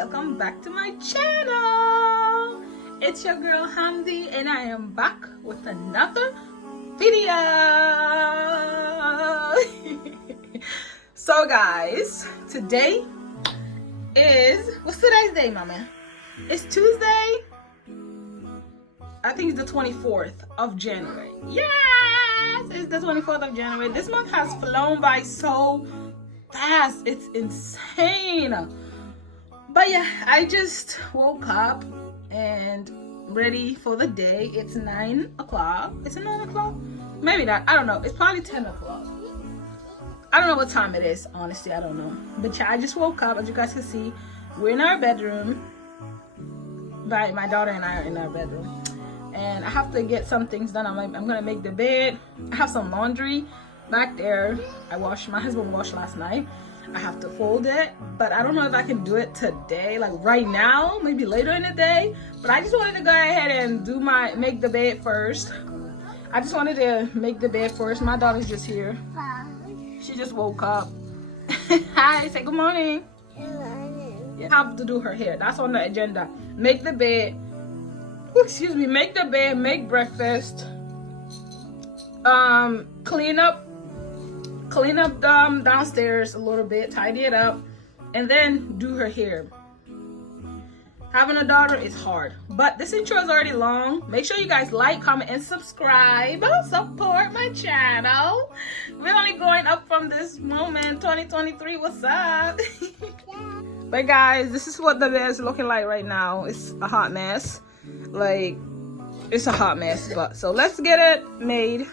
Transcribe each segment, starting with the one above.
welcome back to my channel. It's your girl Xamdi and I am back with another video. So guys, today is, what's today's day, mama? It's Tuesday. I think it's the 24th of January. Yes, it's the 24th of January. This month has flown by so fast. It's insane. But yeah, I just woke up and ready for the day. It's 9 o'clock. Is it 9 o'clock? Maybe not. I don't know. It's probably 10 o'clock. I don't know what time it is. Honestly, I don't know. But yeah, I just woke up. As you guys can see, we're in our bedroom. Right, my daughter and I are in our bedroom. And I have to get some things done. I'm gonna make the bed. I have some laundry back there. My husband washed last night. I have to fold it, but I don't know if I can do it today, like right now, maybe later in the day. But I just wanted to go ahead and make the bed first. I just wanted to make the bed first. My daughter's just here. She just woke up. Hi, say good morning. Good morning. Yeah, I have to do her hair. That's on the agenda. Make the bed. Excuse me. Make the bed. Make breakfast. Clean up downstairs a little bit, tidy it up, and then do her hair. Having a daughter is hard, but this intro is already long. Make sure you guys like, comment, and subscribe. Support my channel. We're only going up from this moment. 2023, what's up? But guys, this is what the bed is looking like right now. It's a hot mess. Like, it's a hot mess, but so let's get it made.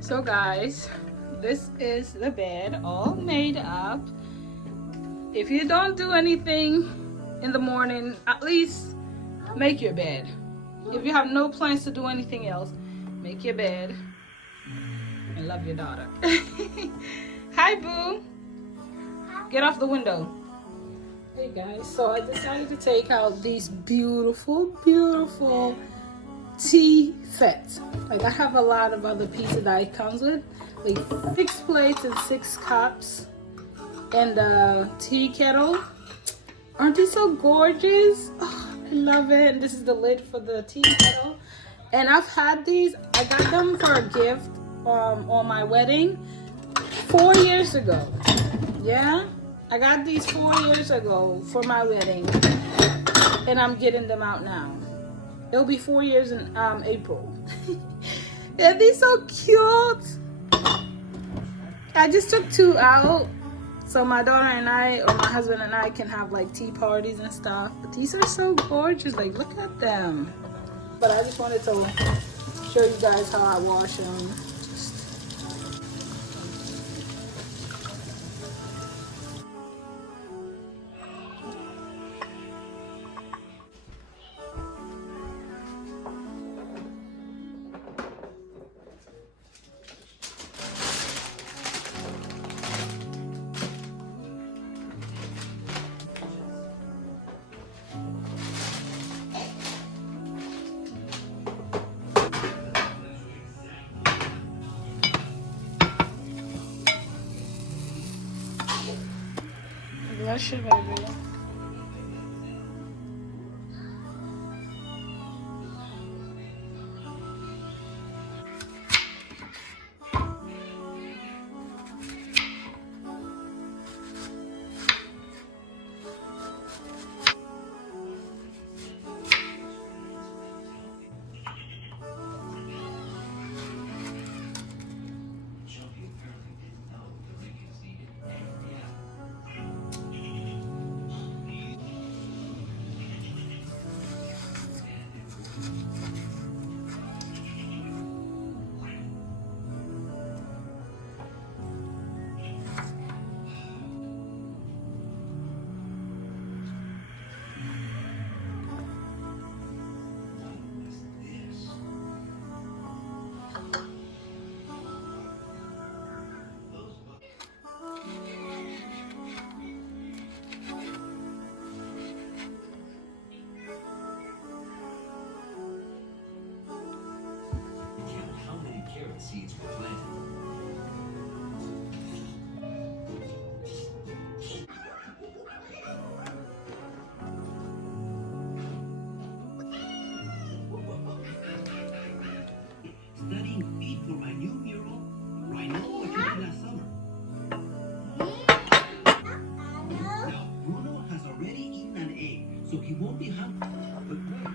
So guys, this is the bed all made up. If you don't do anything in the morning, at least make your bed. If you have no plans to do anything else, make your bed and love your daughter. Hi boo, get off the window. Hey guys, so I decided to take out these beautiful tea sets. Like, I have a lot of other pieces that it comes with, like 6 plates and 6 cups and a tea kettle. Aren't they so gorgeous? Oh, I love it. And this is the lid for the tea kettle. And I've had these. I got them for a gift on my wedding 4 years ago. Yeah, I got these 4 years ago for my wedding, and I'm getting them out now. It'll be 4 years in April. Are these so cute? I just took 2 out so my daughter and I, or my husband and I, can have like tea parties and stuff. But these are so gorgeous. Like, look at them. But I just wanted to show you guys how I wash them. Bless you, baby. he won't be happy. But wait,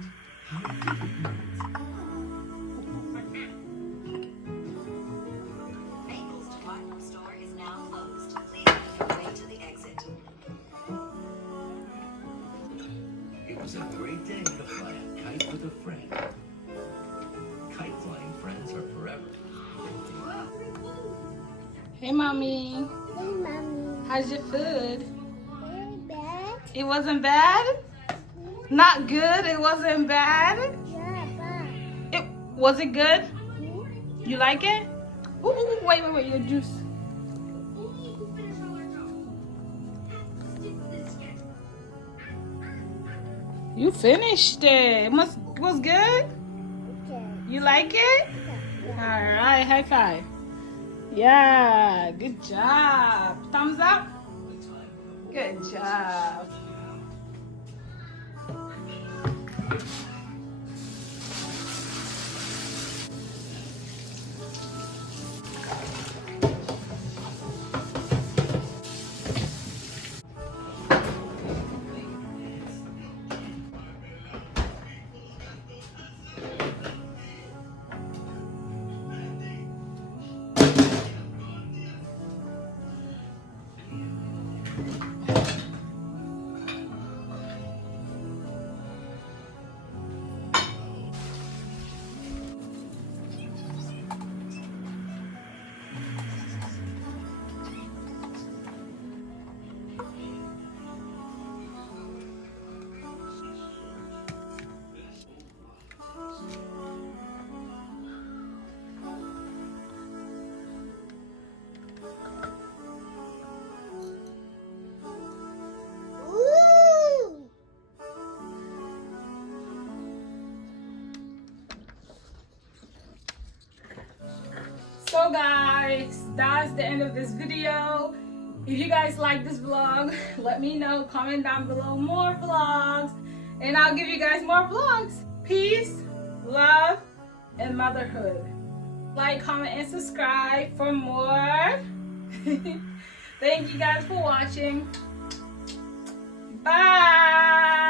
how different moments. Maple's department store is now closed. Please make your way to the exit. It was a great day to fly a kite with a friend. Kite flying friends are forever. Hey, mommy. Hey, mommy. How's your food? Very bad. It wasn't bad? Not good? It wasn't bad? Yeah, bad. Was it good? You like it? Ooh, wait, your juice. You finished it. It was good? Okay. You like it? Yeah. All right, high five. Yeah, good job. Thumbs up. Good job. Ooh. So guys, that's the end of this video. If you guys like this vlog, let me know. Comment down below more vlogs, and I'll give you guys more vlogs. Peace, love, and motherhood. Like, comment, and subscribe for more. Thank you guys for watching. Bye.